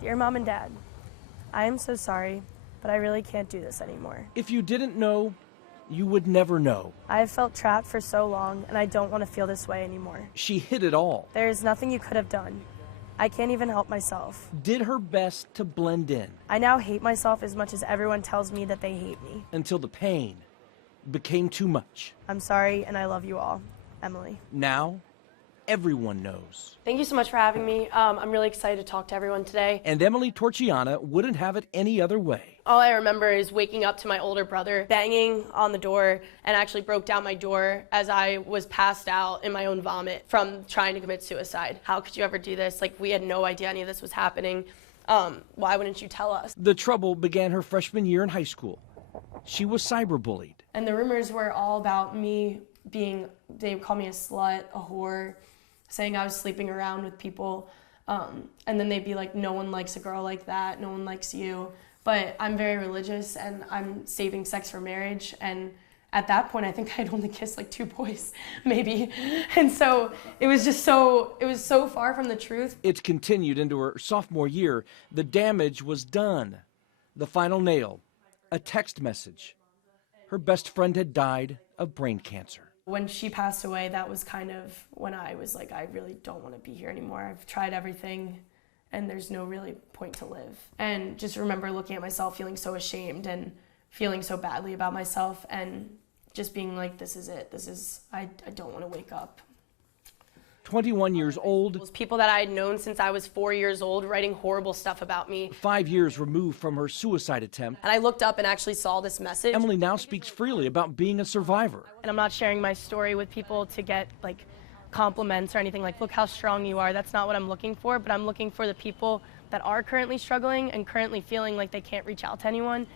Dear Mom and Dad, I am so sorry, but I really can't do this anymore. If you didn't know, you would never know. I have felt trapped for so long, and I don't want to feel this way anymore. She hid it all. There is nothing you could have done. I can't even help myself. Did her best to blend in. I now hate myself as much as everyone tells me that they hate me. Until the pain became too much. I'm sorry, and I love you all. Emily. Now, everyone knows. Thank you so much for having me. I'm really excited to talk to everyone today. And Emily Torchiana wouldn't have it any other way. All I remember is waking up to my older brother banging on the door, and actually broke down my door as I was passed out in my own vomit from trying to commit suicide. How could you ever do this? Like, we had no idea any of this was happening. Why wouldn't you tell us? The trouble began her freshman year in high school. She was cyberbullied. And the rumors were all about me being, they would call me a slut, a whore, saying I was sleeping around with people. And then they'd be like, no one likes a girl like that, no one likes you. But I'm very religious, and I'm saving sex for marriage. And at that point, I think I'd only kissed like 2 boys, maybe. And so it was so far from the truth. It continued into her sophomore year. The damage was done. The final nail, a text message. Her best friend had died of brain cancer. When she passed away, that was kind of when I was like, I really don't want to be here anymore. I've tried everything, and there's no really point to live. And just remember looking at myself, feeling so ashamed and feeling so badly about myself, and just being like, this is it. I don't want to wake up. 21 years old. Those people that I had known since I was 4 years old writing horrible stuff about me. 5 years removed from her suicide attempt. And I looked up and actually saw this message. Emily now speaks freely about being a survivor. And I'm not sharing my story with people to get like compliments or anything like, look how strong you are. That's not what I'm looking for, but I'm looking for the people that are currently struggling and currently feeling like they can't reach out to anyone,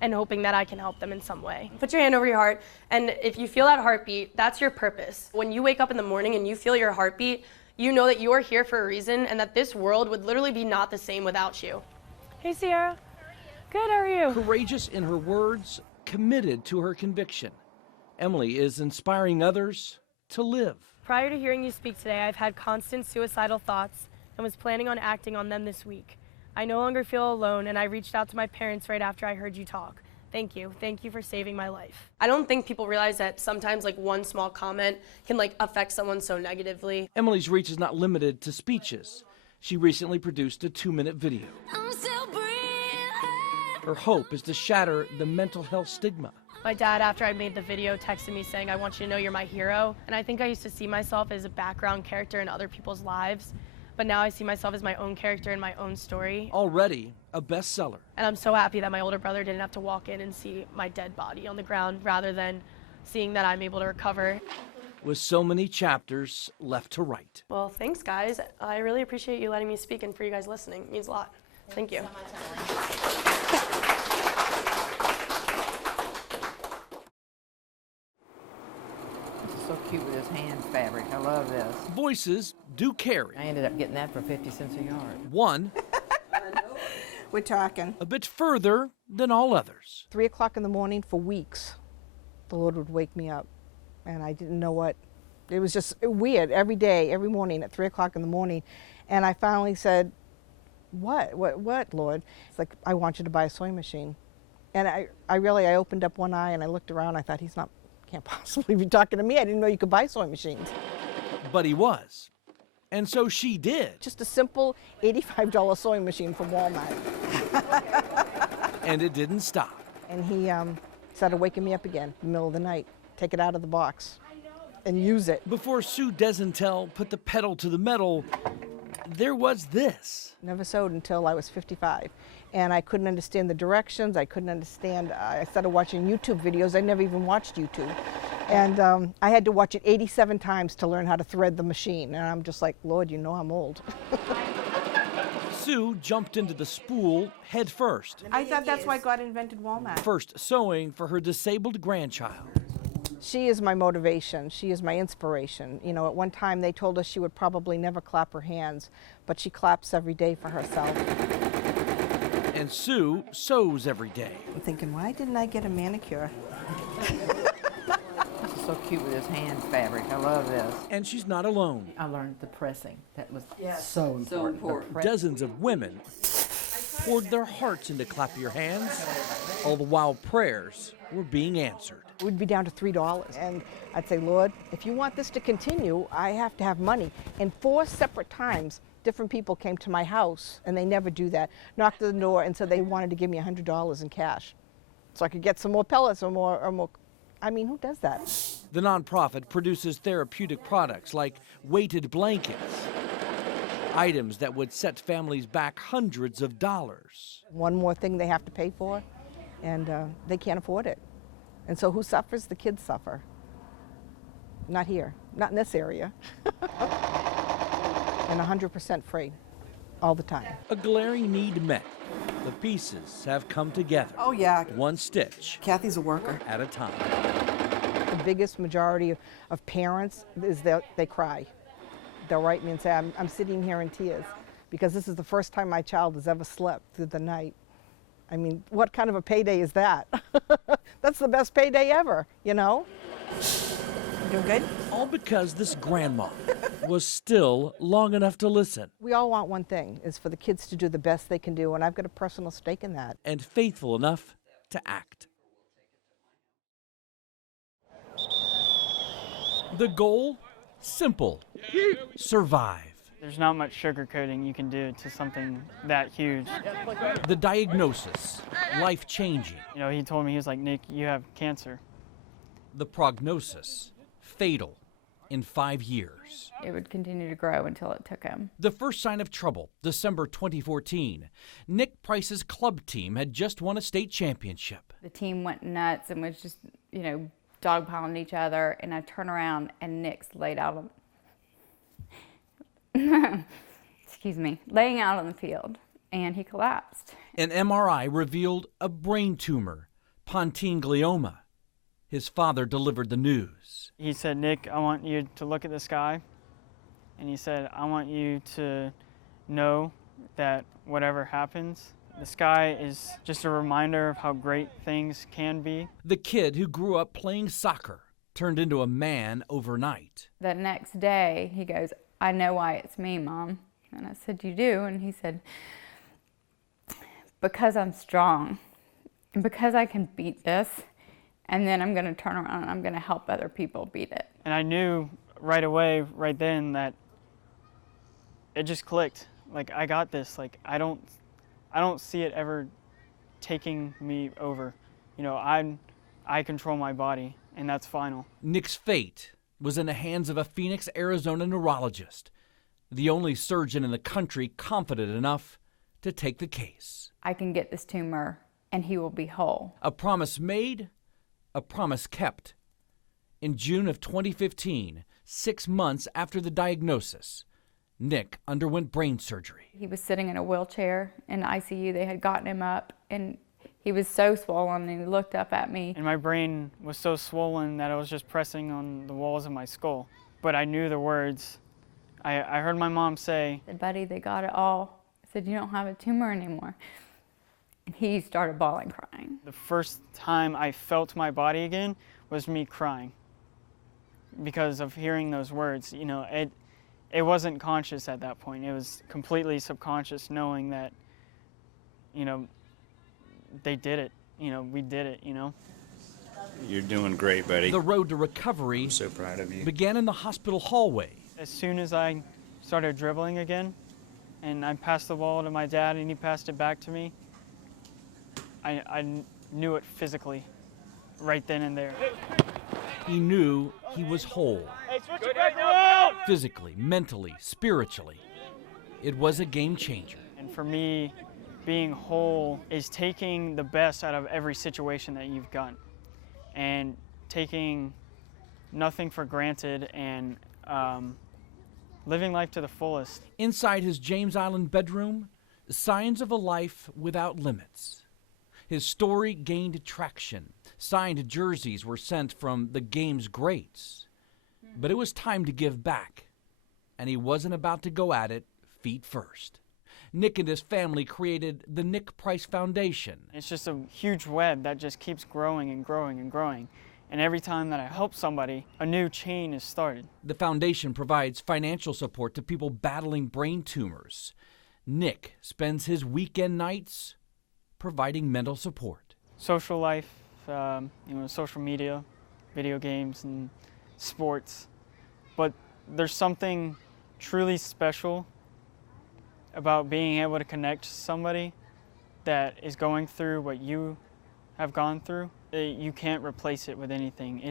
and hoping that I can help them in some way. Put your hand over your heart, and if you feel that heartbeat, that's your purpose. When you wake up in the morning and you feel your heartbeat, you know that you are here for a reason, and that this world would literally be not the same without you. Hey, Sierra. Good, how are you? Courageous in her words, committed to her conviction. Emily is inspiring others to live. Prior to hearing you speak today, I've had constant suicidal thoughts and was planning on acting on them this week. I no longer feel alone, and I reached out to my parents right after I heard you talk. Thank you. Thank you for saving my life. I don't think people realize that sometimes like one small comment can like affect someone so negatively. Emily's reach is not limited to speeches. She recently produced a 2-minute video. Her hope is to shatter the mental health stigma. My dad, after I made the video, texted me saying, I want you to know you're my hero. And I think I used to see myself as a background character in other people's lives. But now I see myself as my own character in my own story. Already a bestseller. And I'm so happy that my older brother didn't have to walk in and see my dead body on the ground, rather than seeing that I'm able to recover. With so many chapters left to write. Well, thanks, guys. I really appreciate you letting me speak, and for you guys listening. It means a lot. Thank you. So cute with his hand fabric. I love this. Voices do carry. I ended up getting that for 50 cents a yard. One We're talking. a bit further than all others. 3 o'clock in the morning for weeks, the Lord would wake me up, and I didn't know what. It was just weird every day, every morning at 3 o'clock in the morning. And I finally said, what, Lord? It's like, I want you to buy a sewing machine. And I opened up one eye and I looked around. I thought, can't possibly be talking to me. I didn't know you could buy sewing machines. But he was. And so she did. Just a simple $85 sewing machine from Walmart. And it didn't stop. And he started waking me up again in the middle of the night. Take it out of the box and use it. Before Sue Desentel put the pedal to the metal, there was this. Never sewed until I was 55. And I couldn't understand the directions. I couldn't understand. I started watching YouTube videos. I never even watched YouTube. And I had to watch it 87 times to learn how to thread the machine. And I'm just like, Lord, you know I'm old. Sue jumped into the spool head first. I thought that's why God invented Walmart. First sewing for her disabled grandchild. She is my motivation. She is my inspiration. You know, at one time they told us she would probably never clap her hands, but she claps every day for herself. And Sue sews every day. I'm thinking, why didn't I get a manicure? This is so cute with his hand fabric. I love this. And she's not alone. I learned the pressing. That was so important. Dozens of women poured their hearts into Clap Your Hands, all the while prayers were being answered. We'd be down to $3. And I'd say, Lord, if you want this to continue, I have to have money. And 4 separate times, different people came to my house, and they never do that, knocked on the door and said they wanted to give me $100 in cash so I could get some more pellets or more. I mean, who does that? The nonprofit produces therapeutic products like weighted blankets, items that would set families back hundreds of dollars. One more thing they have to pay for, and they can't afford it. And so who suffers? The kids suffer. Not here, not in this area. And 100% free, all the time. A glaring need met. The pieces have come together. Oh, yeah. One stitch Kathy's a worker. at a time. The biggest majority of parents is that they cry. They'll write me and say, I'm sitting here in tears because this is the first time my child has ever slept through the night. I mean, what kind of a payday is that? That's the best payday ever, you know? You doing good? All because this grandma was still long enough to listen We all want one thing, is for the kids to do the best they can do, and I've got a personal stake in that. and faithful enough to act. The goal? Simple. Survive. There's not much sugarcoating you can do to something that huge. The diagnosis, life-changing. You know, he told me, he was like, Nick, you have cancer. The prognosis, fatal in 5 years. It would continue to grow until it took him. The first sign of trouble, December 2014. Nick Price's club team had just won a state championship. The team went nuts and was just, dogpiling each other. And I turn around and Nick's laid out on, laying out on the field, and he collapsed. An MRI revealed a brain tumor, pontine glioma. His father delivered the news. He said, Nick, I want you to look at the sky. And he said, I want you to know that whatever happens, the sky is just a reminder of how great things can be. The kid who grew up playing soccer turned into a man overnight. The next day, he goes, I know why it's me, Mom. And I said, you do? And he said, because I'm strong, and because I can beat this, and then I'm going to turn around and I'm going to help other people beat it. And I knew right away, right then, that it just clicked. Like, I got this. Like, I don't see it ever taking me over. I control my body, and that's final. Nick's fate was in the hands of a Phoenix, Arizona neurologist, the only surgeon in the country confident enough to take the case. I can get this tumor, and he will be whole. A promise made, a promise kept. In June of 2015, 6 months after the diagnosis, Nick underwent brain surgery. He was sitting in a wheelchair in the ICU. They had gotten him up, and he was so swollen, and he looked up at me. And my brain was so swollen that I was just pressing on the walls of my skull. But I knew the words. I heard my mom say, I said, buddy, they got it all. I said, you don't have a tumor anymore. And he started bawling, crying. the first time I felt my body again was me crying because of hearing those words. It wasn't conscious at that point. It was completely subconscious, knowing that, they did it. We did it, You're doing great, buddy. The road to recovery I'm so proud of you. began in the hospital hallway. As soon as I started dribbling again, and I passed the ball to my dad and he passed it back to me, I knew it physically, right then and there. He knew he was whole. Physically, mentally, spiritually. It was a game changer. And for me, being whole is taking the best out of every situation that you've got and taking nothing for granted and living life to the fullest. Inside his James Island bedroom, signs of a life without limits. His story gained traction. Signed jerseys were sent from the game's greats. But it was time to give back, and he wasn't about to go at it feet first. Nick and his family created the Nick Price Foundation. It's just a huge web that just keeps growing and growing and growing. And every time that I help somebody, a new chain is started. The foundation provides financial support to people battling brain tumors. Nick spends his weekend nights providing mental support. Social life, social media, video games, and sports. But there's something truly special about being able to connect to somebody that is going through what you have gone through. You can't replace it with anything.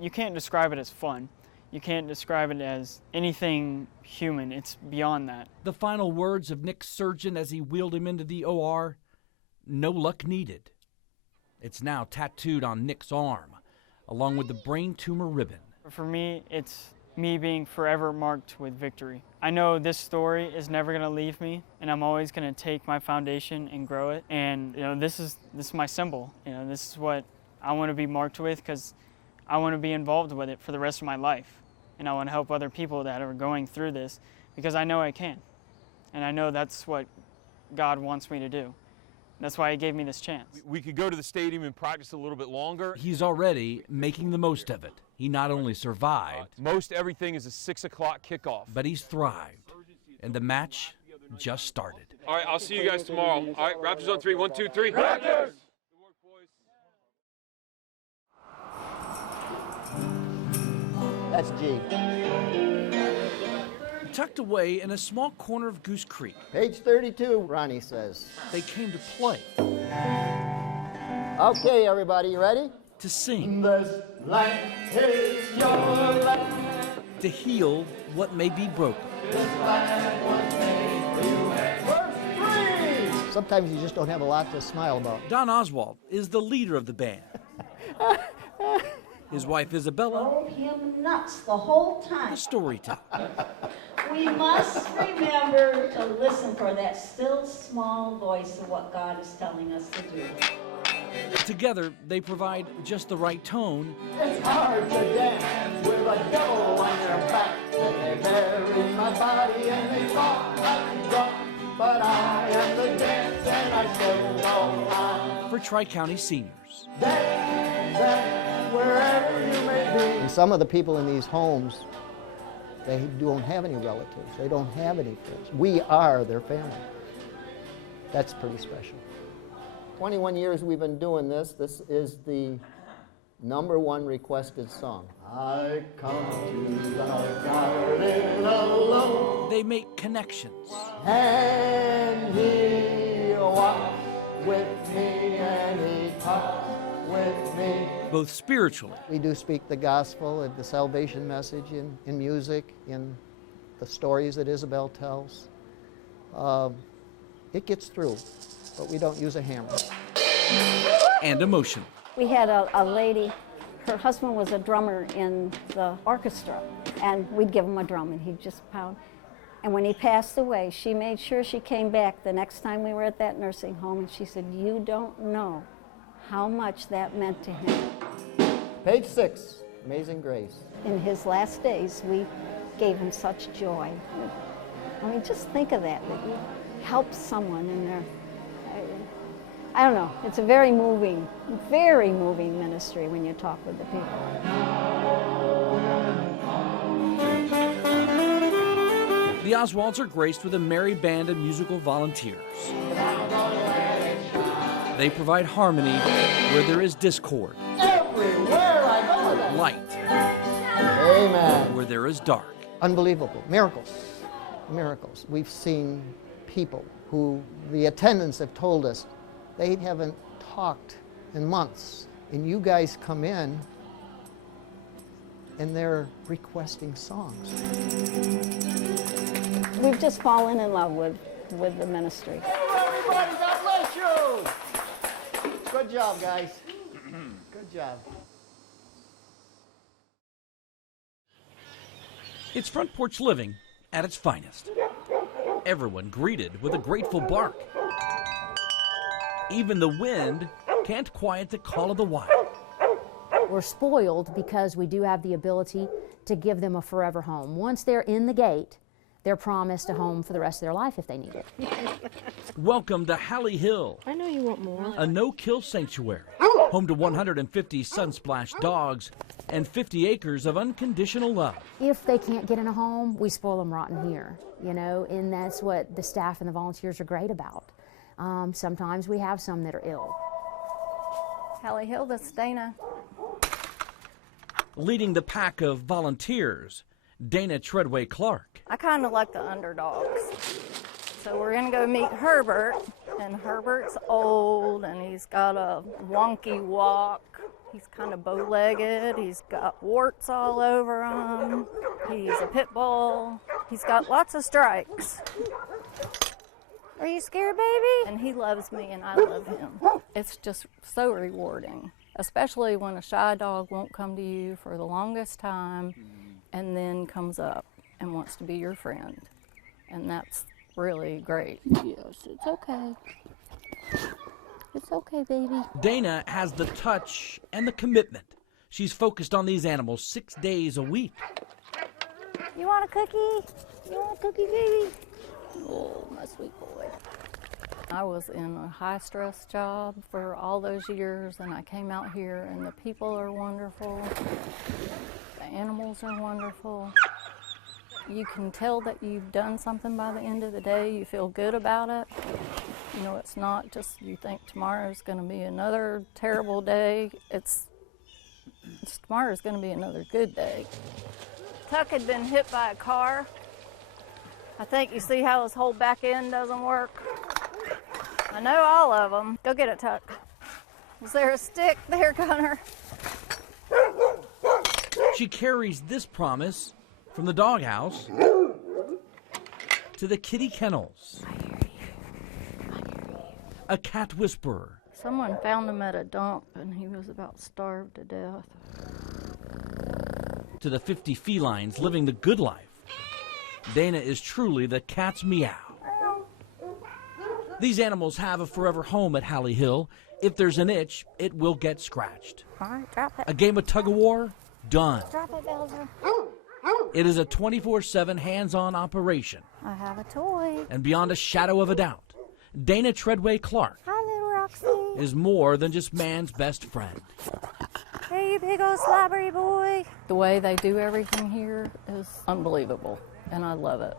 You can't describe it as fun. You can't describe it as anything human. It's beyond that. The final words of Nick's surgeon as he wheeled him into the OR, no luck needed. It's now tattooed on Nick's arm, along with the brain tumor ribbon. For me, it's me being forever marked with victory. I know this story is never going to leave me, and I'm always going to take my foundation and grow it. And this is my symbol. This is what I want to be marked with, because I want to be involved with it for the rest of my life. And I want to help other people that are going through this, because I know I can. And I know that's what God wants me to do. That's why He gave me this chance. We could go to the stadium and practice a little bit longer. He's already making the most of it. He not only survived, most everything is a 6 o'clock kickoff. but he's thrived. And the match just started. All right, I'll see you guys tomorrow. All right, Raptors on 3. 1, 2, 3. Raptors! That's G. Tucked away in a small corner of Goose Creek, Page 32, Ronnie says. they came to play, Okay, everybody, you ready? to sing, This land is your land. to heal what may be broken. Verse 3! Sometimes you just don't have a lot to smile about. Don Oswald is the leader of the band. His wife Isabella, Drove him nuts the whole time. the storyteller. We must remember to listen for that still small voice of what God is telling us to do. Together, they provide just the right tone It's hard to dance with a devil on your back. They bury my body and they thought I'm drunk. But I am the dance and I still go on. for Tri-County seniors. Dance, dance, wherever you may be. And some of the people in these homes, they don't have any relatives. They don't have any friends. We are their family. That's pretty special. 21 years we've been doing this. This is the #1 requested song. I come to the garden alone. They make connections, And he walks with me and he talks with me. both spiritually We do speak the gospel and the salvation message in music, in the stories that Isabel tells. It gets through, but we don't use a hammer. and emotional. We had a lady, her husband was a drummer in the orchestra, and we'd give him a drum and he'd just pound. And when he passed away, she made sure she came back the next time we were at that nursing home, and she said, "You don't know how much that meant to him." Page 6, Amazing Grace. In his last days, we gave him such joy. I mean, just think of that you help someone in their, I don't know, it's a very moving ministry when you talk with the people. The Oswalds are graced with a merry band of musical volunteers. They provide harmony where there is discord, Everywhere I go. light Amen. where there is dark. Unbelievable. Miracles. Miracles. We've seen people who the attendants have told us they haven't talked in months. And you guys come in and they're requesting songs. We've just fallen in love with the ministry. Everybody, God bless you. Good job, guys. Good job. It's front porch living at its finest. Everyone greeted with a grateful bark. Even the wind can't quiet the call of the wild. We're spoiled because we do have the ability to give them a forever home. Once they're in the gate, they're promised a home for the rest of their life if they need it. Welcome to Halley Hill, I know you want more. a no-kill sanctuary. home to 150 Sunsplash dogs and 50 acres of unconditional love. If they can't get in a home, we spoil them rotten here, you know, and that's what the staff and the volunteers are great about. Sometimes we have some that are ill. Hallie Hill, this is Dana. Leading the pack of volunteers, Dana Treadway Clark. I kind of like the underdogs. So we're going to go meet Herbert, and Herbert's old, and he's got a wonky walk. He's kind of bow-legged. He's got warts all over him. He's a pit bull. He's got lots of stripes. Are you scared, baby? And he loves me, and I love him. It's just so rewarding, especially when a shy dog won't come to you for the longest time and then comes up and wants to be your friend. And that's really great. Yes, it's okay. It's okay, baby. Dana has the touch and the commitment. She's focused on these animals 6 days a week. You want a cookie? You want a cookie, baby? Oh, my sweet boy. I was in a high-stress job for all those years, and I came out here, and the people are wonderful. The animals are wonderful. You can tell that you've done something by the end of the day. You feel good about it. You know, it's not just you think tomorrow's going to be another terrible day. It's tomorrow's going to be another good day. Tuck had been hit by a car. I think you see how his whole back end doesn't work. I know all of them. Go get it, Tuck. Is there a stick there, Gunner? She carries this promise from the doghouse to the kitty kennels. I hear you. A cat whisperer. Someone found him at a dump, and he was about starved to death. To the 50 felines living the good life. Dana is truly the cat's meow. These animals have a forever home at Hallie Hill. If there's an itch, it will get scratched. All right, drop it. A game of tug-of-war? Done. Drop it, Belzer. It is a 24/7 hands-on operation. I have a toy. And beyond a shadow of a doubt, Dana Treadway Clark Hi, little Roxy. is more than just man's best friend. Hey, you big old slobbery boy. The way they do everything here is unbelievable, and I love it.